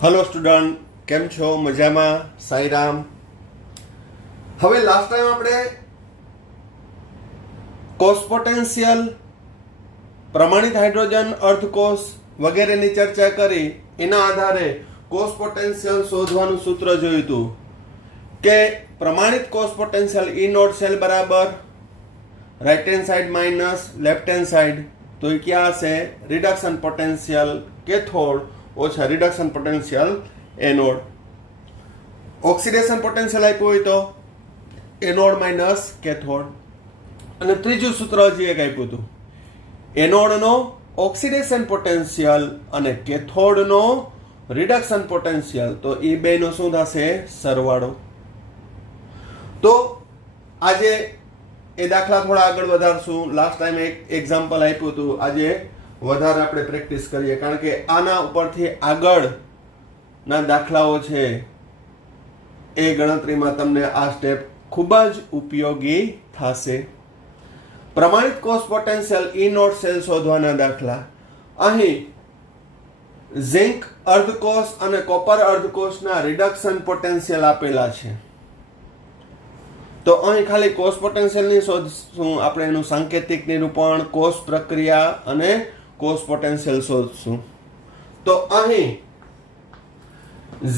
Hello student केम छो मजामा साईराम। હવે last time આપણે કોષ પોટેન્શિયલ, પ્રમાણિત હાઇડ્રોજન અર્ધકોષ વગેરેની ચર્ચા કરી. એના આધારે કોષ પોટેન્શિયલ શોધવાનું સૂત્ર જોયું હતું કે પ્રમાણિત કોષ પોટેન્શિયલ E નોટ સેલ બરાબર right hand side minus left hand side. તો એ ક્યાં હશે? રિડક્શન પોટેન્શિયલ કેથોડ ઓછા reduction potential anode. Oxidation potential આપ્યું હોય તો એનોડ માઇનસ કેથોડ. અને ત્રીજું સૂત્ર હજી એક આપ્યું હતું, એનોડનો ઓક્સિડેશન પોટેન્શિયલ અને કેથોડનો રિડક્શન પોટેન્શિયલ. તો એ બેનો શું થશે? સરવાળો. તો આજે એ દાખલા થોડા આગળ વધારશું. લાસ્ટ ટાઈમ એક એક્ઝામ્પલ આપ્યું હતું, આજે વધારે આપણે પ્રેક્ટિસ કરીએ, કારણ કે આના ઉપરથી આગળના દાખલાઓ છે એ ગણતરીમાં તમને આ સ્ટેપ ખૂબ જ ઉપયોગી થશે. પ્રમાણિત કોષ પોટેન્શિયલ E નોટ સેલ શોધવાના દાખલા. અહીં ઝિંક અર્ધકોષ અને કોપર અર્ધકોષના રિડક્શન પોટેન્શિયલ આપેલા છે. તો અહીં ખાલી કોષ પોટેન્શિયલની શોધશું આપણે, એનું સાંકેતિક નિરૂપણ, કોષ પ્રક્રિયા અને કોષ પોટેન્શિયલ શોધશું. તો અહીં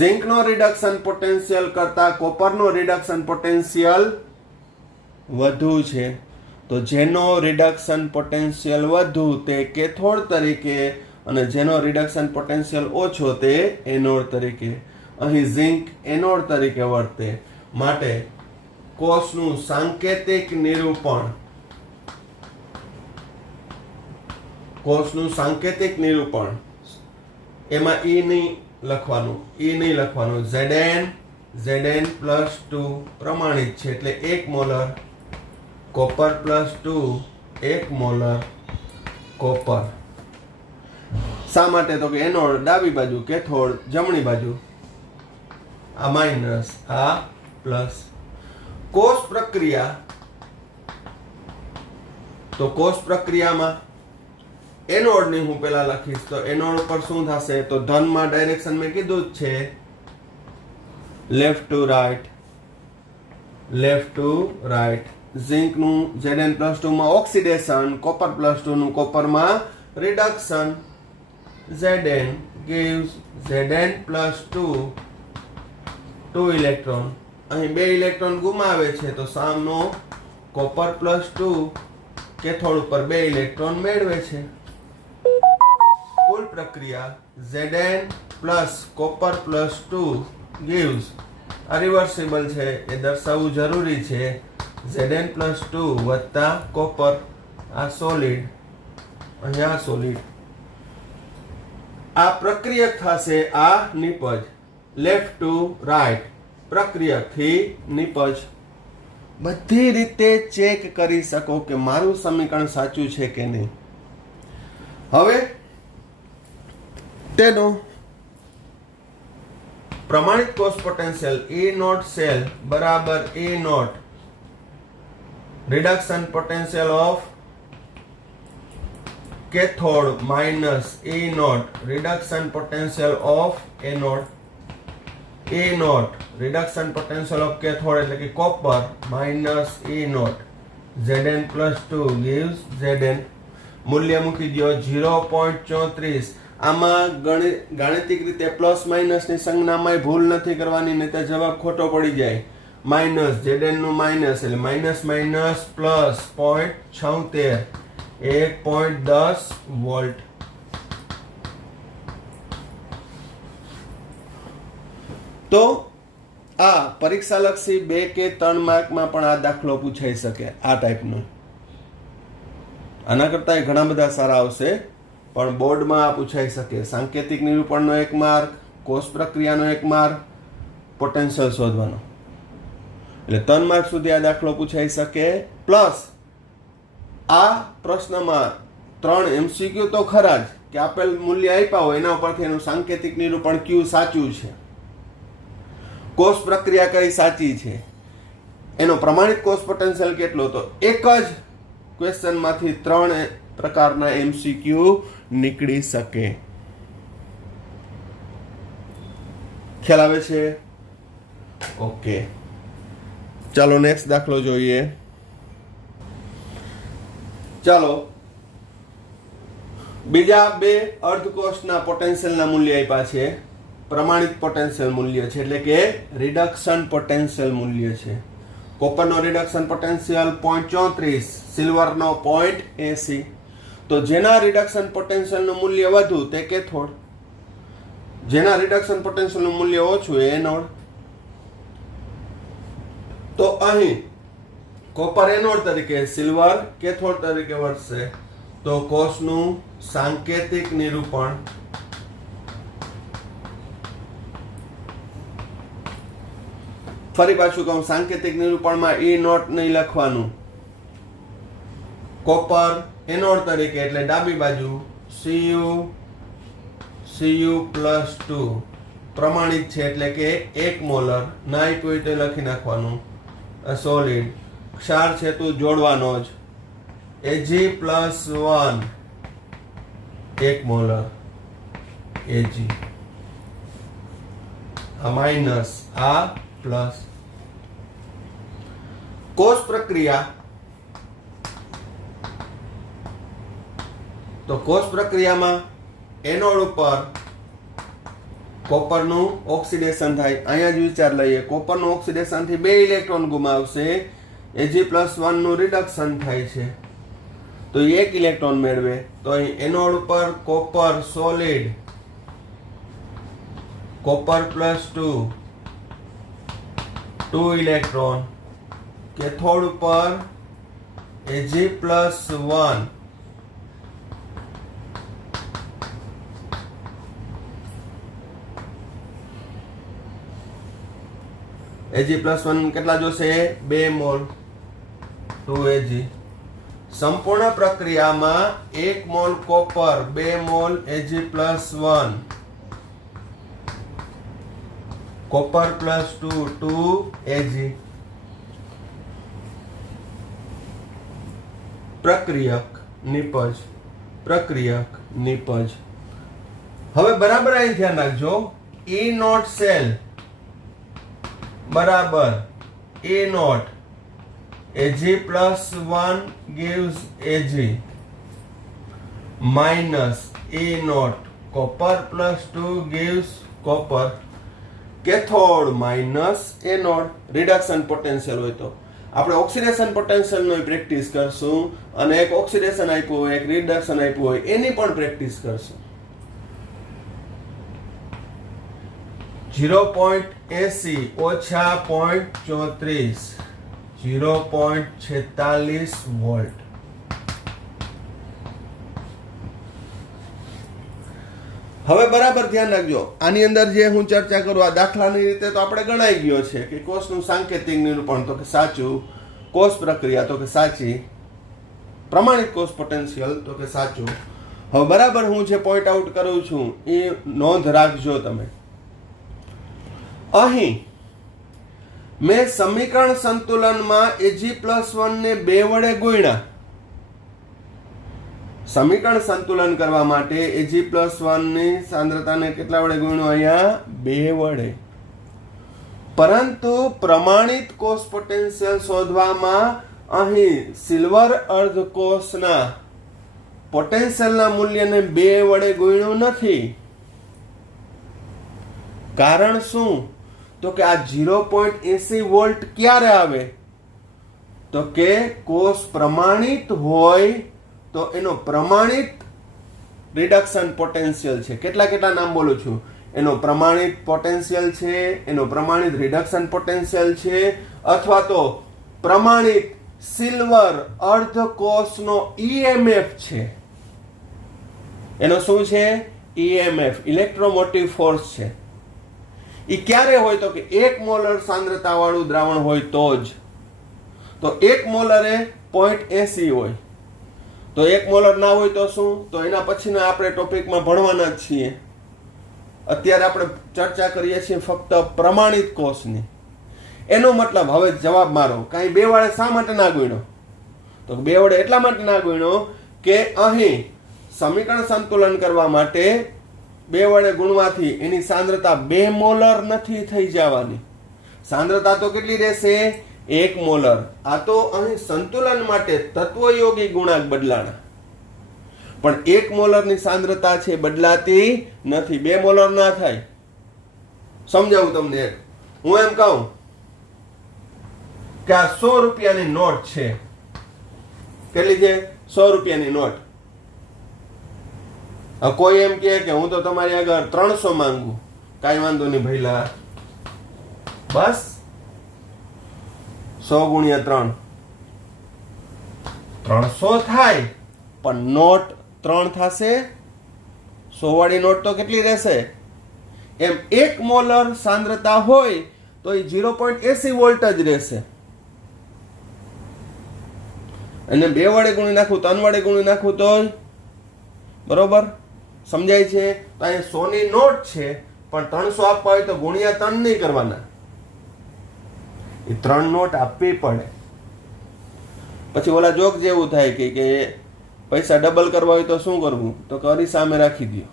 ઝિંકનો રિડક્શન પોટેન્શિયલ કરતા કોપરનો રિડક્શન પોટેન્શિયલ વધુ છે. તો જેનો રિડક્શન પોટેન્શિયલ વધુ તે કેથોડ તરીકે અને જેનો રિડક્શન પોટેન્શિયલ ઓછો તે એનોડ તરીકે. અહીં ઝિંક એનોડ તરીકે વર્તે. માટે કોષનું સાંકેતિક નિરૂપણ, કોષનું સાંકેતિક નિરૂપણ એમાં E નહીં લખવાનું, Zn +2 પ્રમાણિત છે એટલે 1 મોલર કોપર +2 1 મોલર કોપર. શા માટે? તો કે એનોડ ડાબી બાજુ, કેથોડ જમણી બાજુ. આ માઇનસ, આ પ્લસ. કોષ પ્રક્રિયા, તો કોષ પ્રક્રિયામાં એનોડની હું પેલા લખીશ. તો એનોડ પર શું થશે? તો ધનમાં ડાયરેક્શન મેં કીધું જ છે, left to right, left to right. ઝિંકનું Zn+2 માં ઓક્સિડેશન, કોપર +2 નું કોપરમાં reduction. Zn gives Zn+2 2 electron. અહીં 2 ઇલેક્ટ્રોન ગુમાવે છે તો સામનો કોપર +2 કેથોડ ઉપર 2 ઇલેક્ટ્રોન મેળવે છે. કુલ પ્રક્રિયા Zn પ્લસ કોપર +2 gives, આ રિવર્સિબલ છે એ દર્શાવવું જરૂરી છે. Zn+2 વત્તા કોપર, આ સોલિડ, અહીંયા સોલિડ. આ પ્રક્રિયક થશે, આ નિપજ. લેફ્ટ ટુ રાઈટ, પ્રક્રિયકથી નિપજ. બધી રીતે ચેક કરી શકો કે મારું સમીકરણ સાચું છે કે નહીં. હવે તેનો પ્રમાણિત કોષ પોટેન્શિયલ E નોટ સેલ બરાબર E nought reduction potential of cathode minus E nought reduction potential of anode. E nought reduction potential of cathode એટલે કે copper minus E nought Zn+2 gives Zn. મૂલ્ય મૂકી દો 0.34. આમાં ગાણિતિક રીતે પ્લસ માઇનસની સંજ્ઞામાં ભૂલ નથી કરવાની, નહીં તો જવાબ ખોટો પડી જાય. માઇનસ Zn નું માઇનસ એટલે માઇનસ માઇનસ પ્લસ 0.76 1.10 વોલ્ટ. તો આ પરીક્ષાલક્ષી 2 કે 3 માર્કમાં પણ આ દાખલો પૂછાઈ શકે, આ ટાઈપનો. આના કરતા ઘણા બધા સારા આવશે, પણ બોર્ડમાં આ પૂછાઈ શકે. સાંકેતિક નિરૂપણનો 1 માર્ક, કોષ પ્રક્રિયાનો 1 માર્ક, પોટેન્શિયલ શોધવાનો, એટલે 3 માર્ક સુધી આ દાખલો પૂછાઈ શકે. પ્લસ આ પ્રશ્નમાં 3 MCQ તો ખરા જ, કે આપેલ મૂલ્ય આપ્યા હોય એના ઉપરથી એનું સાંકેતિક નિરૂપણ કયું સાચું છે, કોષ પ્રક્રિયા કઈ સાચી છે, એનો પ્રમાણિત કોષ પોટેન્શિયલ કેટલો. તો એક જ ક્વેશ્ચનમાંથી 3 પ્રકારના MCQ નીકળી શકે. ખ્યાલ આવે છે? ઓકે, ચાલો નેક્સ્ટ દાખલો જોઈએ. ચાલો બીજા બે અર્ધકોષના પોટેન્શિયલના મૂલ્ય આપ્યા છે. પ્રમાણિત પોટેન્શિયલ મૂલ્ય છે એટલે કે રિડક્શન પોટેન્શિયલ મૂલ્ય છે. કોપરનો રિડક્શન પોટેન્શિયલ 0.34, સિલ્વરનો 0.80. તો જેના રિડક્શન પોટેન્શિયલનું મૂલ્ય વધુ તે કેથોડ, જેના રિડક્શન પોટેન્શિયલનું મૂલ્ય ઓછું એ એનોડ. તો અહીં કોપર એનોડ તરીકે, સિલ્વર કેથોડ તરીકે વર્તશે. તો કોષનું સાંકેતિક નિરૂપણ ફરી પાછું કહું, સાંકેતિક નિરૂપણમાં ઈ નોટ નહીં લખવાનું. કોપર એનોડ તરીકે એટલે ડાબી બાજુ Cu+2 પ્રમાણિત છે એટલે કે 1 મોલર. ના આપ્યું હોય તો લખી નાખવાનું. સોલિડ ક્ષાર છે તો જોડવાનો જ. Ag+1 1 મોલર Ag, આ માઇનસ, આ પ્લસ. કોષ પ્રક્રિયા, તો કોષ પ્રક્રિયામાં એનોડ ઉપર કોપરનું ઓક્સિડેશન થાય. અહીંયા જ વિચાર લઈએ, કોપરનું ઓક્સિડેશન થી 2 ઇલેક્ટ્રોન ગુમાવશે. Ag+1 નું રિડક્શન થાય છે તો 1 ઇલેક્ટ્રોન મેળવે. તો અહીં એનોડ ઉપર copper solid, copper +2 2 electron. Cathode ઉપર Ag+1 Ag+1 કેટલા જોશે? 2 મોલ 2 Ag. સંપૂર્ણ પ્રક્રિયામાં 1 mall copper, 2 mall Ag+1, copper +2 2 Ag. પ્રક્રિયક નિપજ, પ્રક્રિયક નિપજ. હવે બરાબર અહીં ધ્યાન રાખજો, E નોટ સેલ બરાબર A nought, Ag+1 gives Ag minus A nought, copper +2 gives copper. Cathode minus anode. Reduction potential હોય તો આપણે ઓક્સિડેશન પોટેન્શિયલનો પ્રેક્ટિસ કરશું, અને એક ઓક્સિડેશન આપ્યું હોય, એક રિડક્શન આપ્યું હોય, એની પણ પ્રેક્ટિસ કરશું. 0.80 ઓછા 0.34 0.46 વોલ્ટ. હવે બરાબર ધ્યાન રાખજો, આની અંદર જે હું ચર્ચા કરું આ દાખલાની રીતે તો આપણે ગણાઈ ગયો છે કે કોષનું સાંકેતિક નિરૂપણ તો કે સાચું, કોષ પ્રક્રિયા તો કે સાચી, પ્રમાણિત કોષ પોટેન્શિયલ તો કે સાચું. હવે બરાબર હું જે પોઈન્ટ આઉટ કરું છું એ નોંધ રાખજો તમે. અહીં મેં સમીકરણ સંતુલનમાં Ag+1 ને 2 વડે ગુણ્યા. સમીકરણ સંતુલન કરવા માટે Ag+1 ની સાંદ્રતાને કેટલા વડે ગુણ્યો? અહીંયા 2 વડે. પરંતુ પ્રમાણિત કોષ પોટેન્શિયલ શોધવામાં અહીં સિલ્વર અર્ધકોષના પોટેન્શિયલના મૂલ્યને 2 વડે ગુણ્યું નથી. કારણ શું? તો કે આ 0.80 વોલ્ટ ક્યારે આવે? તો કે કોષ પ્રમાણિત હોય તો એનો પ્રમાણિત રિડક્શન પોટેન્શિયલ છે. કેટલા નામ બોલું છું? એનો પ્રમાણિત પોટેન્શિયલ છે, એનો પ્રમાણિત રિડક્શન પોટેન્શિયલ છે, અથવા તો પ્રમાણિત સિલ્વર અર્ધકોષનો EMF છે. એનો શું છે? EMF, ઇલેક્ટ્રોમોટિવ ફોર્સ છે. એ ક્યારે હોય? તો કે 1 મોલર સાંદ્રતા વાળું દ્રાવણ હોય તો જ. તો 1 મોલરે 0.80 હોય. તો 1 મોલર ના હોય તો શું? તો એના પછીના આપણે ટોપિકમાં ભણવાના જ છીએ. અત્યારે આપણે ચર્ચા કરીએ છીએ ફક્ત પ્રમાણિત કોષની. એનો મતલબ હવે જવાબ મારો, કાંઈ 2 વડે શા માટે ના ગુણ્યો? તો 2 વડે એટલા માટે ના ગુણ્યો કે અહીં સમીકરણ સંતુલન કરવા માટે 2 વડે ગુણવાથી એની સાંદ્રતા 2 મોલર નથી થઈ જવાની. સાંદ્રતા તો કેટલી રહેશે? 1 મોલર. આ તો અહીં સંતુલન માટે તત્વયોગી ગુણાંક બદલાણા, પણ 1 મોલરની સાંદ્રતા છે બદલાતી નથી. 2 મોલર ના થાય. સમજાવું તમને. હું એમ કહું કે આ 100 રૂપિયાની નોટ છે. કેટલી છે? 100 રૂપિયાની નોટ. કોઈ એમ કહે કે હું તો તમારી આગળ 300 માંગુ. કાંઈ વાંધો નહીં ભઈલા, બસ 100 ગુણ્યા 3 300 થાય, પણ નોટ 3 થશે. 100 વાળી નોટ તો કેટલી રહેશે? એમ 1 મોલર સાંદ્રતા હોય તો એ 0.80 વોલ્ટ જ રહેશે. અને 2 વડે ગુણી નાખું, 3 વડે ગુણી નાખું તો બરોબર સમજાય છે. તો અહીંયા 100 ની નોટ છે, પણ 300 આપવા હોય તો ગુણ્યા 3 નહીં કરવાના, એ 3 નોટ આપવી પડે. પછી ઓલા જોક જેવું થાય કે પૈસા ડબલ કરવા હોય તો શું કરવું? તો કરી સામે રાખી દો.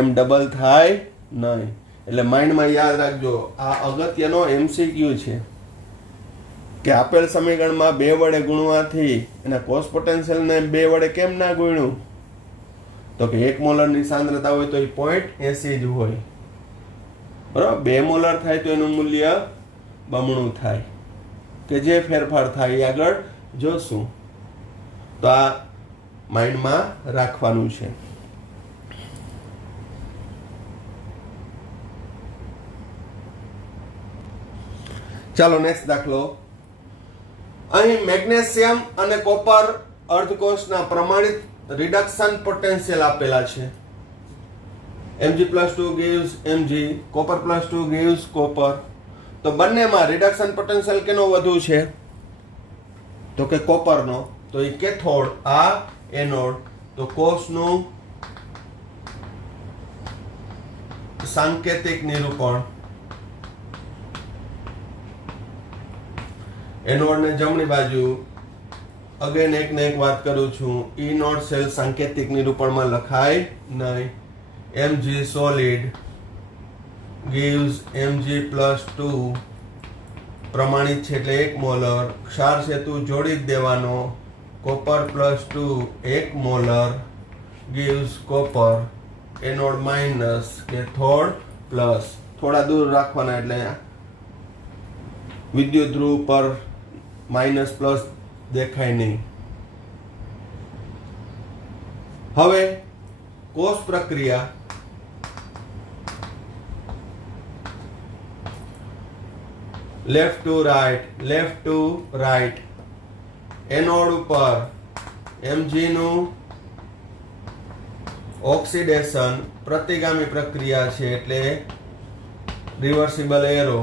એમ ડબલ થાય નહીં. એટલે માઇન્ડમાં યાદ રાખજો, આ અગત્યનો MCQ છે કે આપેલ સમીકરણમાં 2 વડે ગુણવાથી એના કોસ પોટેન્શિયલને 2 વડે કેમ ના ગુણ્યું? તો કે 1 મોલરની સાંદ્રતા હોય તો એ 0.80 જ હોય. બરાબર. 2 મોલર થાય તો એનું મૂલ્ય બમણું થાય. કે જે ફેરફાર થાય એ આગળ જોશું. તો આ માઇન્ડમાં રાખવાનું છે. ચાલો નેક્સ્ટ દાખલો. અહીં મેગ્નેશિયમ અને કોપર અર્ધકોષના પ્રમાણિત રિડક્શન પોટેન્શિયલ આપેલા છે. Mg+2 gives Mg, copper+2 gives copper. તો બંનેમાં રિડક્શન પોટેન્શિયલ કેનો વધુ છે? તો કે કોપરનો. તો એ કેથોડ, આ એનોડ. તો કોષનું સાંકેતિક નિરૂપણ. એનોડને જમણી બાજુ. અગેન એક ને એક વાત કરું છું, ઈ નોટ સેલ સાંકેતિક નિરૂપણમાં લખાય નહીં. Mg solid gives Mg+2, પ્રમાણિત છે એટલે 1 મોલર. ક્ષાર સેતુ જોડી જ દેવાનો. copper+2 1 molar gives copper. Anode minus, cathode plus. થોડા દૂર રાખવાના એટલે વિદ્યુત ધ્રુવ પર માઇનસ પ્લસ દેખાય નહીં. હવે કોષ પ્રક્રિયા. Left to right, left to right. Anode ઉપર Mg નું ઓક્સિડેશન પ્રતિગામી પ્રક્રિયા છે એટલે reversible arrow.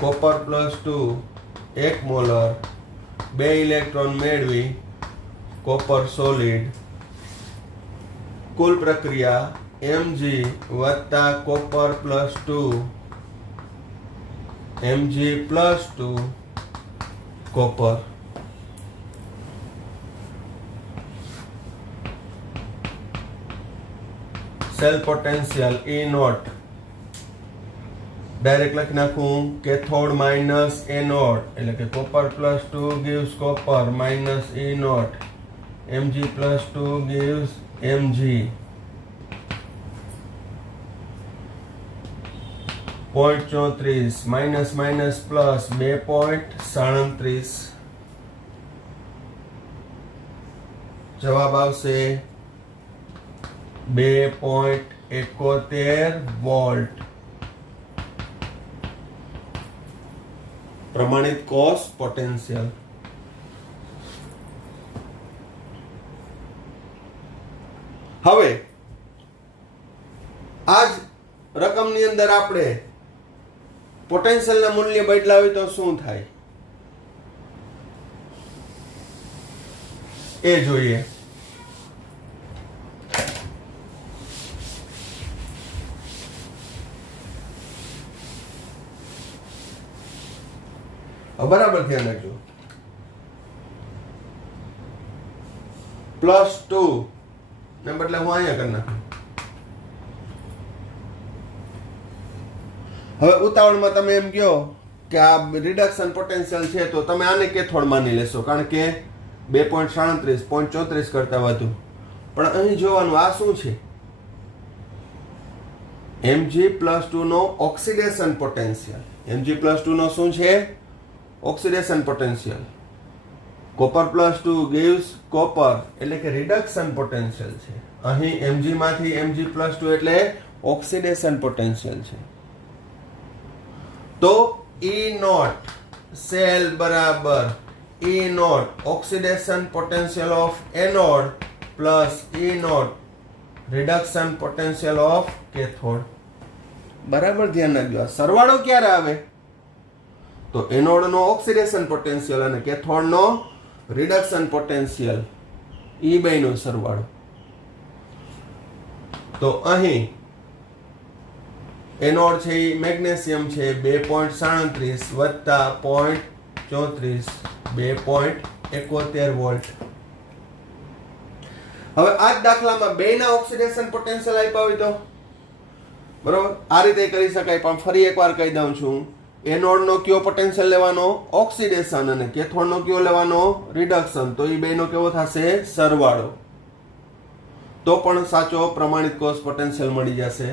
copper+2 1 molar. 2 electron મેળવી કોપર સોલિડ. કુલ પ્રક્રિયા Mg વત્તા copper+2 Mg+2 copper. Cell potential E nought direct લખી નાખું. કેથોડ માઇનસ એનોડ એટલે કે copper+2 gives copper માઇનસ E nought. Mg+2 gives Mg. 0.34 minus minus plus 2.37. જવાબ આવશે 2.71 વોલ્ટ. પ્રમાણિત કોષ પોટેન્શિયલ. હવે આ જ રકમની અંદર આપણે પોટેન્શિયલના મૂલ્ય બદલાવી તો શું થાય એ જોઈએ. બરાબર ધ્યાન રાખજો. +2 ને બદલે હું અહીંયા કરી નાખું. હવે ઉતાવળમાં તમે એમ કહો કે આ રિડક્શન પોટેન્શિયલ છે તો તમે આને કેથોડ માની લેશો, કારણ કે 2.37 0.34 કરતા વધુ. પણ અહીં જોવાનું આ શું છે? Mg+2 નો ઓક્સિડેશન પોટેન્શિયલ. Mg+2 નો શું છે? Oxidation potential. Copper+2 gives copper એટલે કે રિડક્શન પોટેન્શિયલ છે. અહીં Mg માંથી Mg+2 એટલે ઓક્સિડેશન પોટેન્શિયલ છે. તો E0 સેલ બરાબર E0 oxidation potential of anode plus E0 reduction potential of cathode. બરાબર ધ્યાન રાખજો. આ સરવાળો ક્યારે આવે? તો એનોડ નો ઓક્સિડેશન પોટેન્શિયલ અને કેથોડ નો રિડક્શન પોટેન્શિયલ ઈ બેનો સરવાળો. તો અહીં એનોડ છે એ મેગ્નેશિયમ છે 2.37 વત્તા 0.34 2.71 વોલ્ટ. હવે આ જ દાખલામાં બેના ઓક્સિડેશન પોટેન્શિયલ આપ્યા હોય તો બરોબર આ રીતે કરી શકાય. પણ ફરી એકવાર કહી દઉં છું, એનોડ નો કયો પોટેન્શિયલ લેવાનો? ઓક્સિડેશન. અને કેથોડ નો કયો લેવાનો? રિડક્શન. તો એ બેનો કેવો થશે? સરવાળો. તો પણ સાચો પ્રમાણિત કોષ પોટેન્શિયલ મળી જશે.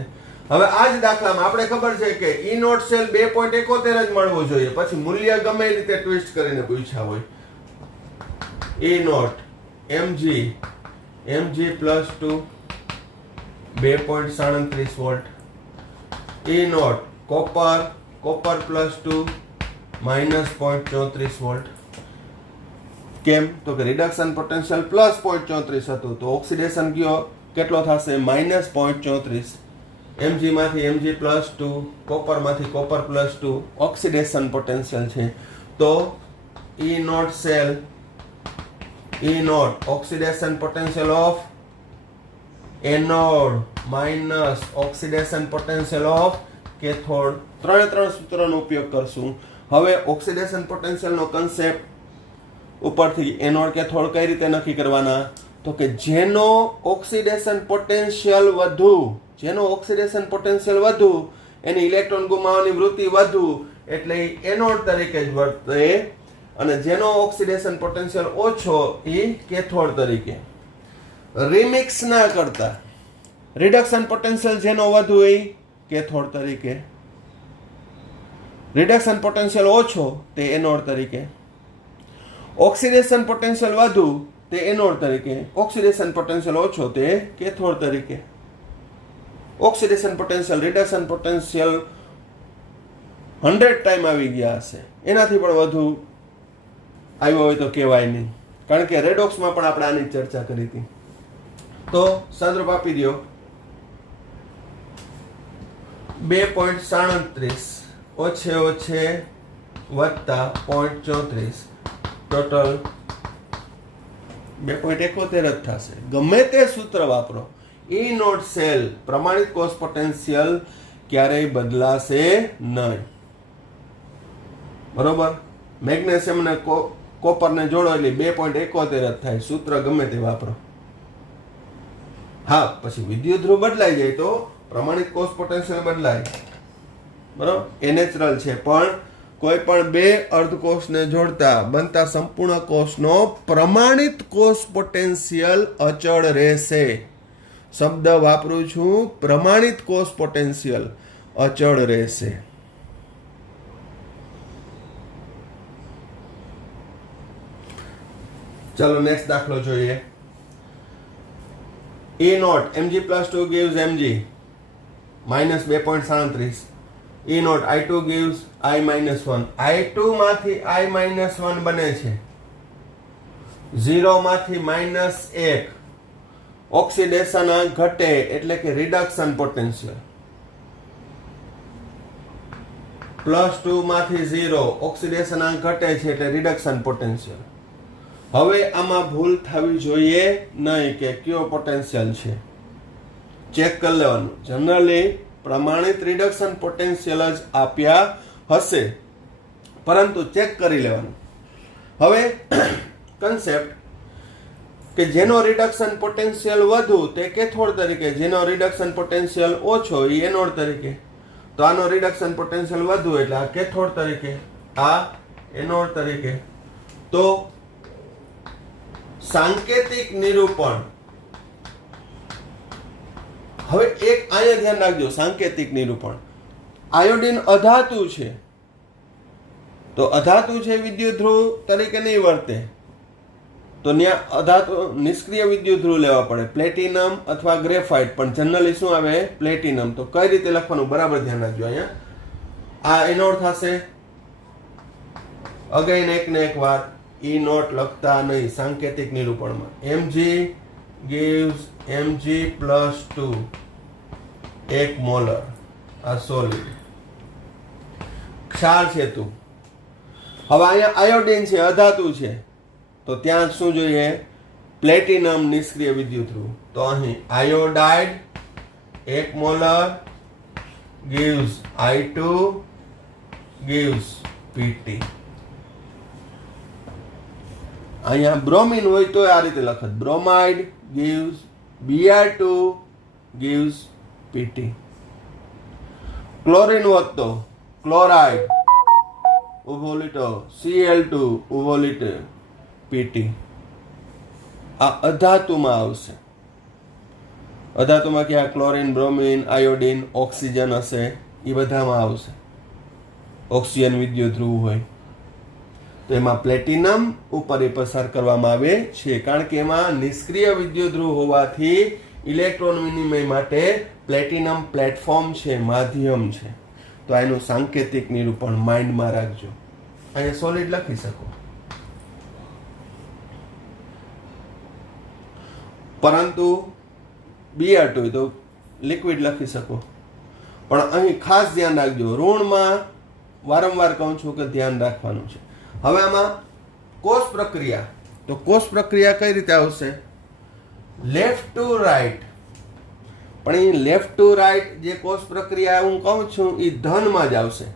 હવે આ જ દાખલામાં આપણે ખબર છે કે E0 સેલ 2.71 જ મળવો જોઈએ, પછી મૂલ્ય ગમે રીતે ટ્વિસ્ટ કરીને પૂછ્યા હોય. E0 Mg+2 2.37 volt. E0 copper+2 -0.34 volt. કેમ? તો કે રિડક્શન પોટેન્શિયલ +0.34 હતું, તો ઓક્સિડેશન કયો કેટલો થશે? -0.34. Mg માંથી Mg+2, કોપર માંથી copper+2 ઓક્સિડેશન પોટેન્શિયલ છે. તો E0 cell E0 oxidation potential of anode minus oxidation potential of cathode. ત્રણ સૂત્રનો ઉપયોગ કરશું. હવે ઓક્સિડેશન પોટેન્શિયલ નો કન્સેપ્ટ ઉપરથી એનોડ કેથોડ કઈ રીતે નક્કી કરવાના? તો કે જેનો ઓક્સિડેશન પોટેન્શિયલ વધુ એની ઇલેક્ટ્રોન ગુમાવવાની વૃત્તિ વધુ, એટલે એનોડ તરીકે જ વર્તે, અને જેનો ઓક્સિડેશન પોટેન્શિયલ ઓછો એ કેથોડ તરીકે. રિમિક્સ ના કરતા રિડક્શન પોટેન્શિયલ જેનો વધુ એ કેથોડ તરીકે, રિડક્શન પોટેન્શિયલ ઓછો તે એનોડ તરીકે, ઓક્સિડેશન પોટેન્શિયલ વધુ તે એનોડ તરીકે, ઓક્સિડેશન પોટેન્શિયલ ઓછો તે કેથોડ તરીકે. Oxidation potential reduction potential 100 time આવી ગયા હશે, એનાથી પણ વધુ આવ્યો હોય તો કહેવાય નહીં, કારણ કે રેડોક્સમાં પણ આપણે આની ચર્ચા કરી હતી. તો સંદર્ભ આપી દો 2.37 ઓછે વત્તા 0.34 ટોટલ 2.71 જ થશે. ગમે તે સૂત્ર વાપરો, E0 સેલ પ્રમાણિત કોષ પોટેન્શિયલ ક્યારેય બદલાશે નહીં. બરોબર? મેગ્નેશિયમ ને કોપર ને જોડો એટલે 2.71 જ થાય. સૂત્ર ગમે તે વાપરો. હા, પછી વિદ્યુત ધ્રુવ બદલાઈ જાય તો પ્રમાણિત કોષ પોટેન્શિયલ બદલાય. બરોબર? એ નેચરલ છે. પણ કોઈ પણ બે અર્ધકોષને જોડતા બનતા સંપૂર્ણ કોષનો પ્રમાણિત કોષ પોટેન્શિયલ અચળ રહેશે. શબ્દ વાપરું છું, પ્રમાણિત કોષ પોટેન્શિયલ અચળ રહેશે. ચાલો નેક્સ્ટ દાખલો જોઈએ. E0 Mg+2 gives Mg -2.37. E0 I2 gives I-1. I2 માંથી I-1 બને છે. 0 માંથી -1 ઓક્સિડેશન ઘટે એટલે કે રિડક્શન પોટેન્શિયલ. +2 માંથી 0 ઓક્સિડેશન ઘટે છે એટલે રિડક્શન પોટેન્શિયલ. હવે આમાં ભૂલ થવી જોઈએ નહીં કે કયો પોટેન્શિયલ છે. ચેક કરી લેવાનું. જનરલી પ્રમાણિત રિડક્શન પોટેન્શિયલ જ આપ્યા હશે, પરંતુ ચેક કરી લેવાનું. હવે કન્સેપ્ટ કે જેનો રિડક્શન પોટેન્શિયલ વધુ તે કેથોડ તરીકે, જેનો રિડક્શન પોટેન્શિયલ ઓછો એ એનોડ તરીકે. તો આનો રિડક્શન પોટેન્શિયલ વધુ એટલે આ કેથોડ તરીકે, આ એનોડ તરીકે. તો સાંકેતિક નિરૂપણ. હવે એક અહીંયા ધ્યાન રાખજો, સાંકેતિક નિરૂપણ. આયોડિન અધાતુ છે, તો અધાતુ છે વિદ્યુત ધ્રુવ તરીકે નહીં વર્તે, તો ત્યાં અધાતુ નિષ્ક્રિય વિદ્યુત ધ્રુવ લેવા પડે, પ્લેટિનમ અથવા ગ્રેફાઇટ. પણ જનરલી શું આવે? પ્લેટિનમ. તો કઈ રીતે લખવાનું બરાબર ધ્યાન રાખજો. અહીંયા આ એનોડ થશે. અગેન એક ને એક વાર ઈ નોટ લખતા નહીં સાંકેતિક નિરૂપણમાં. Mg gives Mg+2 1 molar. આ સોલિડ ક્ષાર છે તું. હવે અહીંયા આયોડિન છે, અધાતુ છે, તો ત્યાં શું જોઈએ? પ્લેટિનમ નિષ્ક્રિય વિદ્યુત ધ્રુવ. તો અહીં iodide 1 molar gives I2 gives Pt. અહીંયા બ્રોમિન હોય તો આ રીતે લખત, bromide gives Br2 gives Pt. Chlorine વધતો, ક્લોરાઇડ ઉભો લીટો Cl2 ઉભો લીટો Pt. આ અધાતુમાં આવશે. અધાતુમાં ક્યાં? ક્લોરીન, બ્રોમિન, આયોડિન, ઓક્સિજન હશે, એ બધામાં આવશે. ઓક્સિજન વિદ્યુત ધ્રુવ હોય તો એમાં પ્લેટિનમ ઉપર પસાર કરવામાં આવે છે, કારણ કે એમાં નિષ્ક્રિય વિદ્યુત ધ્રુવ હોવાથી ઇલેક્ટ્રોન વિનિમય માટે પ્લેટિનમ પ્લેટફોર્મ છે, માધ્યમ છે. તો એનું સાંકેતિક નિરૂપણ માઇન્ડમાં રાખજો. અહીંયા સોલિડ લખી શકો, પરંતુ Br2 તો લિક્વિડ લખી શકો. પણ અહીં ખાસ ધ્યાન રાખજો, ઋણમાં વારંવાર કહું છું કે ધ્યાન રાખવાનું છે. હવે આમાં કોષ પ્રક્રિયા, તો કોષ પ્રક્રિયા કઈ રીતે આવશે? Left to right. પણ એ લેફ્ટ ટુ રાઈટ જે કોષ પ્રક્રિયા હું કહું છું એ ધનમાં જ આવશે.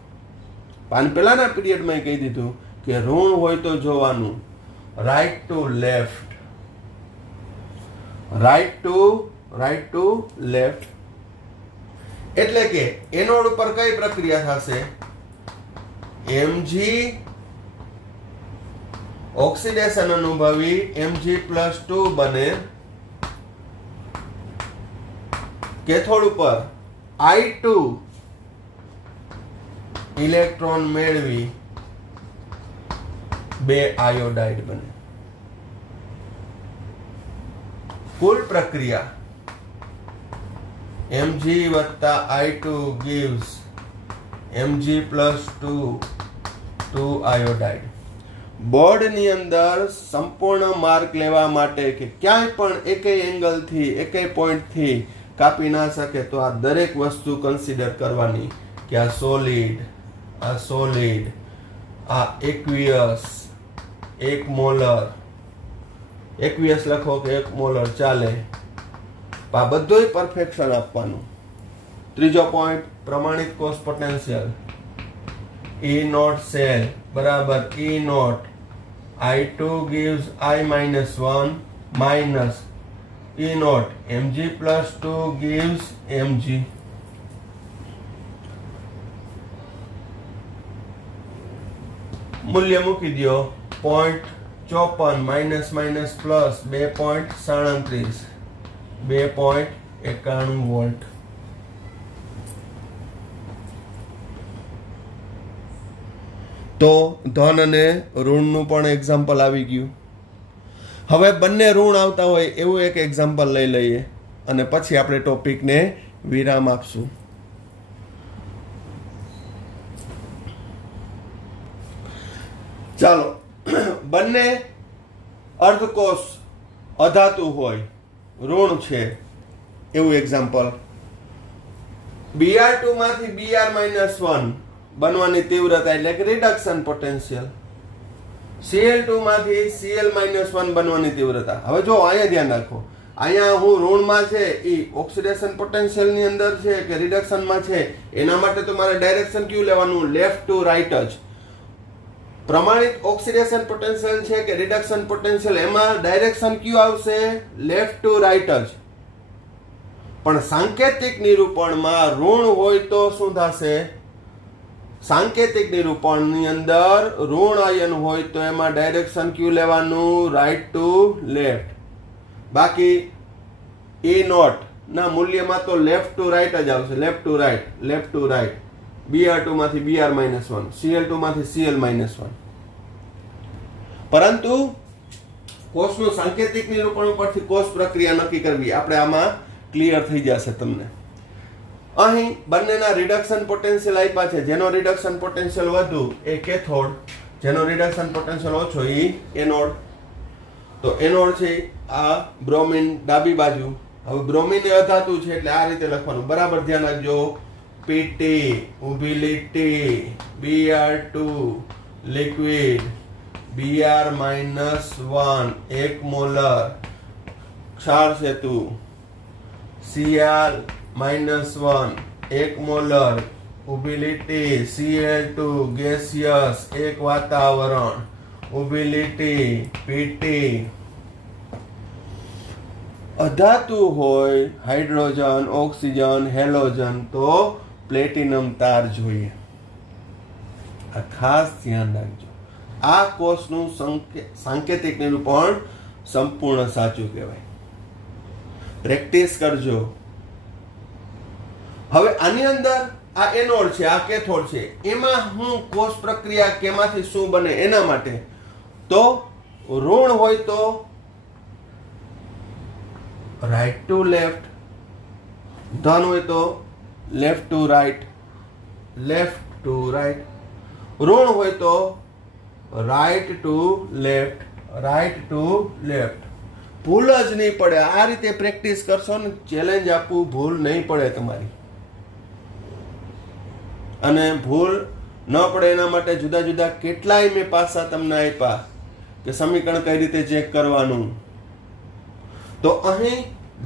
આને પહેલાના પીરિયડમાં કહી દીધું કે ઋણ હોય તો જોવાનું, right to left, right to left. એટલે કે એનોડ ઉપર કઈ પ્રક્રિયા થશે? Mg ઓક્સિડેશન અનુભવી Mg+2 બને. કેથોડ ઉપર I2 ઇલેક્ટ્રોન મેળવી 2 આયોડાઇડ બને. કુલ પ્રક્રિયા Mg + I2 gives Mg+2 2 iodide. બોર્ડની અંદર સંપૂર્ણ માર્ક લેવા માટે કે ક્યાંય પણ એકેય એંગલથી એકેય પોઈન્ટથી કાપી ના શકે, તો આ દરેક વસ્તુ કન્સિડર કરવાની કે આ સોલિડ, આ એક્વિયસ 1 મોલર, એક્વિયસ લખો કે 1 મોલર ચાલે. આ બધુંય પરફેક્શન આપવાનું. ત્રીજો પોઈન્ટ, પ્રમાણિત કોષ પોટેન્શિયલ E નોટ સેલ બરાબર E nought I2 gives I-1 minus E nought Mg+2 gives Mg. મૂલ્ય મૂકી દો 0.54 માઇનસ પ્લસ 2.37 2.91 વોલ્ટ. તો ધન અને ઋણનું પણ એક્ઝામ્પલ આવી ગયું. હવે બંને ઋણ આવતા હોય એવું એક એક્ઝામ્પલ લઈ લઈએ અને પછી આપણે ટોપિકને વિરામ આપશું. ચાલો, બંને અર્ધકોષ અધાતુ હોય, ઋણ છે એવું એક્ઝામ્પલ. Br2 માંથી Br-1 બનવાની તીવ્રતા એટલે કે રિડક્શન પોટેન્શિયલ, Cl2 માંથી Cl-1 બનવાની તીવ્રતા. હવે જો અહીંયા ધ્યાન રાખો, અહીંયા હું ઋણમાં છે એ ઓક્સિડેશન પોટેન્શિયલ ની અંદર છે કે રિડક્શનમાં છે, એના માટે તો મારે ડાયરેક્શન કયું લેવાનું? લેફ્ટ ટુ રાઈટ જ. પ્રમાણિત ઓક્સિડેશન પોટેન્શિયલ છે કે રિડક્શન પોટેન્શિયલ, એમાં ડાયરેક્શન કયું આવશે? લેફ્ટ ટુ રાઈટ જ. પણ સાંકેતિક નિરૂપણમાં ઋણ હોય તો શું થશે? સાંકેતિક નિરૂપણની અંદર ઋણ આયન હોય તો એમાં ડાયરેક્શન કયું લેવાનું? Right to left. બાકી એ નોટ ના મૂલ્યમાં તો લેફ્ટ ટુ રાઈટ જ આવશે. Left to right, left to right. Br2 માંથી Br-1, Cl2 માંથી Cl-1. પરંતુ કોષનું સાંકેતિક નિરૂપણ ઉપરથી કોષ પ્રક્રિયા નક્કી કરવી આપણે આમાં ક્લિયર થઈ જશે તમને. અહીં બંનેના રિડક્શન પોટેન્શિયલ આપ્યા છે. જેનો રિડક્શન પોટેન્શિયલ વધુ એ કેથોડ, જેનો રિડક્શન પોટેન્શિયલ ઓછો એ એનોડ. તો એનોડ છે આ બ્રોમિન ડાબી બાજુ. હવે બ્રોમિન એ અધાતુ છે એટલે આ રીતે લખવાનું. બરાબર ધ્યાન રાખજો. PT ઊભી લીટી, Br2 લિક્વિડ, Br-1 1 મોલર ક્ષાર સેતુ, Cl-1 1 મોલર ઊભી લીટી, Cl2 ગેસિયસ 1 વાતાવરણ ઊભી લીટી, PT. અધાતુ હોય હાઇડ્રોજન, ઓક્સિજન, હેલોજન તો પ્લેટિનમ તાર જોઈએ. આ ખાસ ધ્યાન રાખજો. આ કોષનું સાંકેતિક નિરૂપણ સંપૂર્ણ સાચું કહેવાય. પ્રેક્ટિસ કરજો. હવે આની અંદર આ એનોડ છે, આ કેથોડ છે, એમાં હું કોષ પ્રક્રિયા કેમાંથી શું બને એના માટે તો ઋણ હોય તો રાઈટ ટુ લેફ્ટ, ધન હોય તો left to right, left to right. ઋણ હોય તો right to left, right to left. ભૂલ જ નહીં પડે. આ રીતે પ્રેક્ટિસ કરશો ને, ચેલેન્જ આપવું, ભૂલ નહીં પડે તમારી. અને ભૂલ ન પડે એના માટે જુદા જુદા કેટલાય મેં પાસા તમને આપ્યા કે સમીકરણ કઈ રીતે ચેક કરવાનું. તો અહીં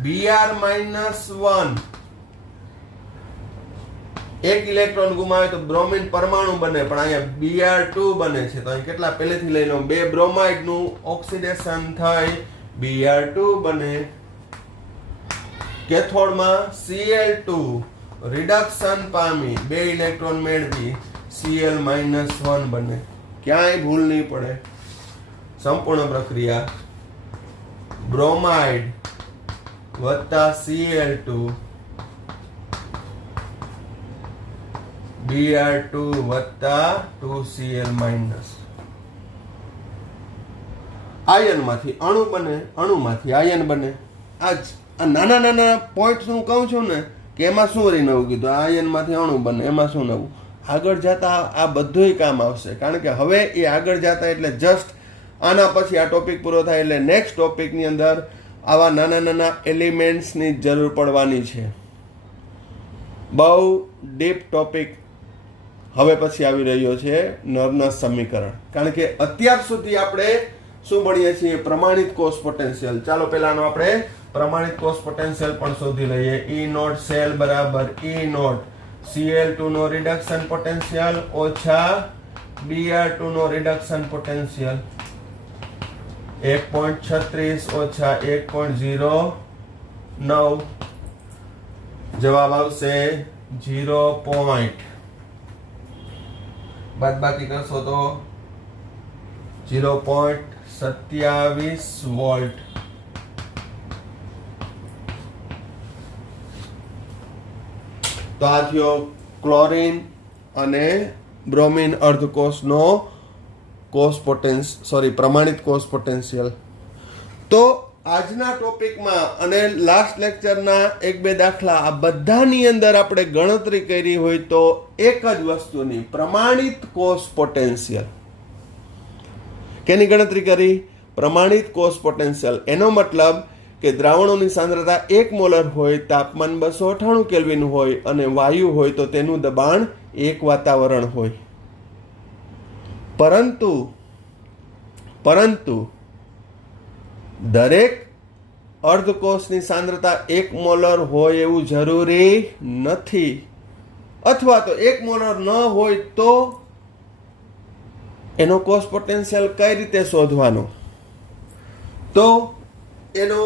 Br-1 એક ઇલેક્ટ્રોન ગુમાવે તો બ્રોમિન પરમાણુ બને, પણ અહીંયા Br2 બને છે. તો અહીં કેટલા પહેલેથી લઈ લો. 2 બ્રોમાઇડ નું ઓક્સિડેશન થઈ Br2 બને. કેથોડમાં Cl2 રિડક્શન પામી 2 ઇલેક્ટ્રોન મેળવી Cl-1 બને. ક્યાંય ભૂલ નહીં પડે. સંપૂર્ણ પ્રક્રિયા બ્રોમાઇડ વત્તા Cl2 Br2 વત્તા 2Cl-. આયનમાંથી અણુ બને, અણુમાંથી આયન બને. આ નાના નાના પોઈન્ટ હું કહું છું ને કે એમાં શું વળી નવું કીધું. આયનમાંથી અણુ બને, એમાં શું નવું. આગળ જતા આ બધુંય કામ આવશે. કારણ કે હવે એ આગળ જતા એટલે જસ્ટ આના પછી આ ટોપિક પૂરો થાય એટલે નેક્સ્ટ ટોપિકની અંદર આવા નાના નાના એલિમેન્ટ્સની જરૂર પડવાની છે. બહુ ડીપ ટોપિક હવે પછી આવી રહ્યો છે, નર્નસ સમીકરણ. કારણ કે અત્યાર સુધી આપણે શું ભણીએ છીએ? પ્રમાણિત કોષ પોટેન્શિયલ. ચાલો પહેલાનો આપણે પ્રમાણિત કોષ પોટેન્શિયલ પણ શોધી લઈએ. E નોટ સેલ બરાબર E નોટ Cl2 નો રિડક્શન પોટેન્શિયલ ઓછા Br2 નો રિડક્શન પોટેન્શિયલ 1.36 ઓછા 1.09. જવાબ આવશે 0. બાદબાકી કરશો તો 0.27 વોલ્ટ. તો આ થયો ક્લોરીન અને બ્રોમિન અર્ધકોષનો પ્રમાણિત કોષ પોટેન્શિયલ. તો આજના ટોપિકમાં અને લાસ્ટ લેક્ચરના 1-2 દાખલા આ બધાની અંદર આપણે ગણતરી કરી હોય તો એક જ વસ્તુની પ્રમાણિત કોષ પોટેન્શિયલ. કેની ગણતરી કરી? પ્રમાણિત કોષ પોટેન્શિયલ. એનો મતલબ કે દ્રાવણોની સાંદ્રતા 1 મોલર હોય, તાપમાન 298 કેલ્વિન હોય અને વાયુ હોય તો તેનું દબાણ 1 વાતાવરણ હોય. પરંતુ દરેક અર્ધકોષની સાંદ્રતા 1 મોલર હોય એવું જરૂરી નથી. અથવા તો 1 મોલર ન હોય તો એનો કોષ પોટેન્શિયલ કઈ રીતે શોધવાનો? તો એનો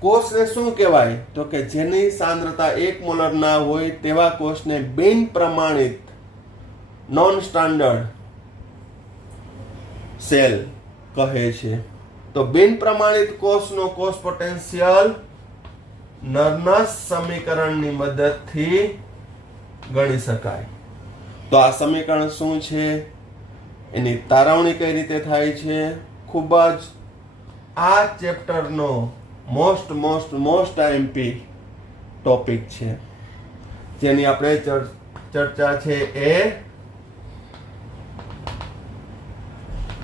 કોષને શું કહેવાય? તો કે જેની સાંદ્રતા 1 મોલર ના હોય તેવા કોષને બિન પ્રમાણિત નોન સ્ટાન્ડર્ડ સેલ કહે છે. તો બિન પ્રમાણિત કોષનો કોષ પોટેન્શિયલ નર્નસ સમીકરણની મદદથી ગણી શકાય. તો આ સમીકરણ શું છે, એની તારવણી કઈ રીતે થાય છે, ખૂબ જ આ ચેપ્ટરનો મોસ્ટ આઈએમપી ટોપિક છે, જેની આપણે ચર્ચા છે એ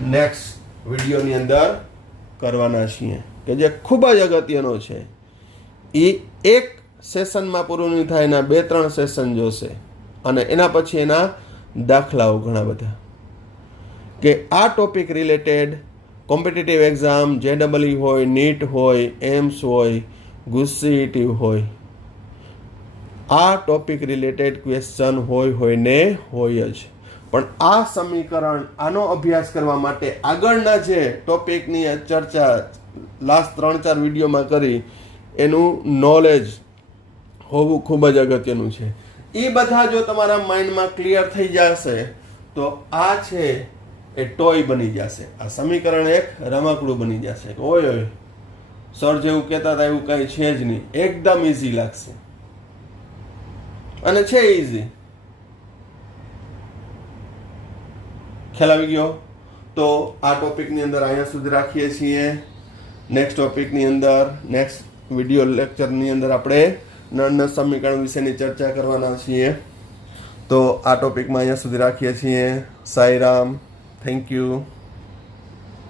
નેક્સ્ટ વિડીયોની અંદર કરવાના છીએ, કે જે ખૂબ જ અગત્યનો છે. એ એક સેશનમાં પૂરું નહીં થાય, એના 2-3 સેશન જોશે, અને એના પછી એના દાખલાઓ ઘણા બધા. કે આ topic related competitive exam, JEE હોય, નીટ હોય, એમ્સ હોય, ગુસ્સીટી હોય, આ ટોપિક રિલેટેડ ક્વેશ્ચન હોય ને હોય જ. પણ આ સમીકરણ, આનો અભ્યાસ કરવા માટે આગળના જે ટોપિકની ચર્ચા લાસ્ટ 3-4 વિડીયોમાં કરી, એનું નોલેજ હોવું ખૂબ જ અગત્યનું છે. એ બધા જો તમારા માઇન્ડમાં ક્લિયર થઈ જશે તો આ છે એ ટોય બની જશે. આ સમીકરણ એક રમકડું બની જશે. ઓય સર જેવું કહેતા હતા એવું કંઈ છે જ નહીં, એકદમ ઇઝી લાગશે, અને છે ઇઝી. ખ્યાલ આવી ગયો? તો આ ટોપિકની અંદર અહીંયા સુધી રાખીએ છીએ. નેક્સ્ટ ટોપિકની અંદર, નેક્સ્ટ વિડીયો લેક્ચરની અંદર આપણે નળના સમીકરણ વિશેની ચર્ચા કરવાના છીએ. તો આ ટોપિકમાં અહીંયા સુધી રાખીએ છીએ. સાંઈરામ. Thank you.